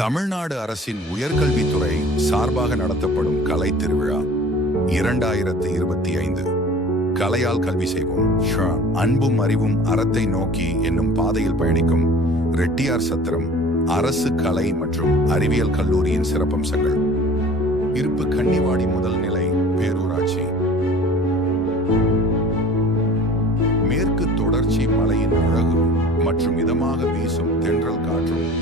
தமிழ்நாடு அரசின் உயர்கல்வித்துறை சார்பாக நடத்தப்படும் கலை திருவிழா இரண்டாயிரத்து இருபத்தி ஐந்து. கலையால் கல்வி செய்வோம். அன்பும் அறிவும் அறத்தை நோக்கி என்னும் பாதையில் பயணிக்கும் ரெட்டியார் சத்திரம் அரசு கலை மற்றும் அறிவியல் கல்லூரியின் சிறப்பம்சங்கள். இருப்பு கன்னிவாடி முதல் நிலை பேரூராட்சி. மேற்கு தொடர்ச்சி மலையின் அழகு மற்றும் இதமாக வீசும் தென்றல் காற்றும்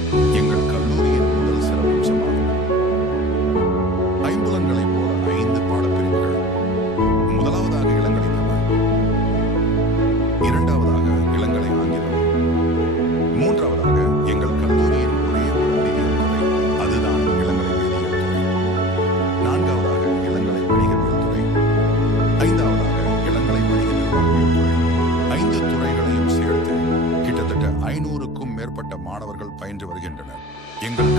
மேற்பட்ட மாணவர்கள் பயின்று வருகின்றனர். எங்கள்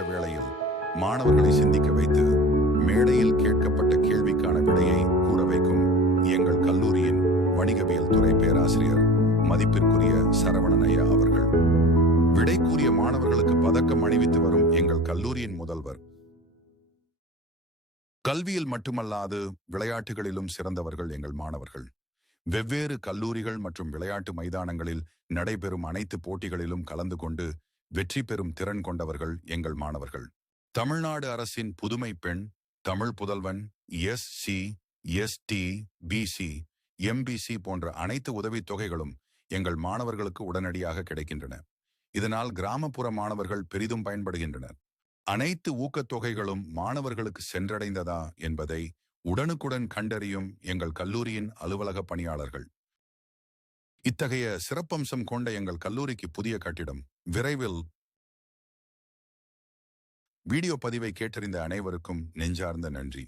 காலை வேளையில் மாணவர்களை சிந்திக்க வைத்து மேடையில் கேட்கப்பட்ட கேள்விக்கான விடையை கூற வைக்கும் எங்கள் கல்லூரியின் வணிகவியல் துறை பேராசிரியர் மதிப்பிற்குரிய சரவணன் ஐயா அவர்கள். விடை கூறிய மாணவர்களுக்கு பதக்கம் அணிவித்து வரும் எங்கள் கல்லூரியின் முதல்வர். கல்வியில் மட்டுமல்லாது விளையாட்டுகளிலும் சிறந்தவர்கள் எங்கள் மாணவர்கள். வெவ்வேறு கல்லூரிகள் மற்றும் விளையாட்டு மைதானங்களில் நடைபெறும் அனைத்து போட்டிகளிலும் கலந்து கொண்டு வெற்றி பெறும் திறன் கொண்டவர்கள் எங்கள் மாணவர்கள். தமிழ்நாடு அரசின் Pudhumai Penn Tamil Pudhalvan S C S T BC MBC போன்ற அனைத்து உதவித் தொகைகளும் எங்கள் மாணவர்களுக்கு உடனடியாக கிடைக்கின்றன. இதனால் கிராமப்புற மாணவர்கள் பெரிதும் பயன்படுகின்றனர். அனைத்து ஊக்கத்தொகைகளும் மாணவர்களுக்கு சென்றடைந்ததா என்பதை உடனுக்குடன் கண்டறியும் எங்கள் கல்லூரியின் அலுவலக பணியாளர்கள். இத்தகைய சிறப்பம்சம் கொண்ட எங்கள் கல்லூரிக்கு புதிய கட்டிடம் விரைவில் வீடியோ பதிவை கேட்டறிந்த அனைவருக்கும் நெஞ்சார்ந்த நன்றி.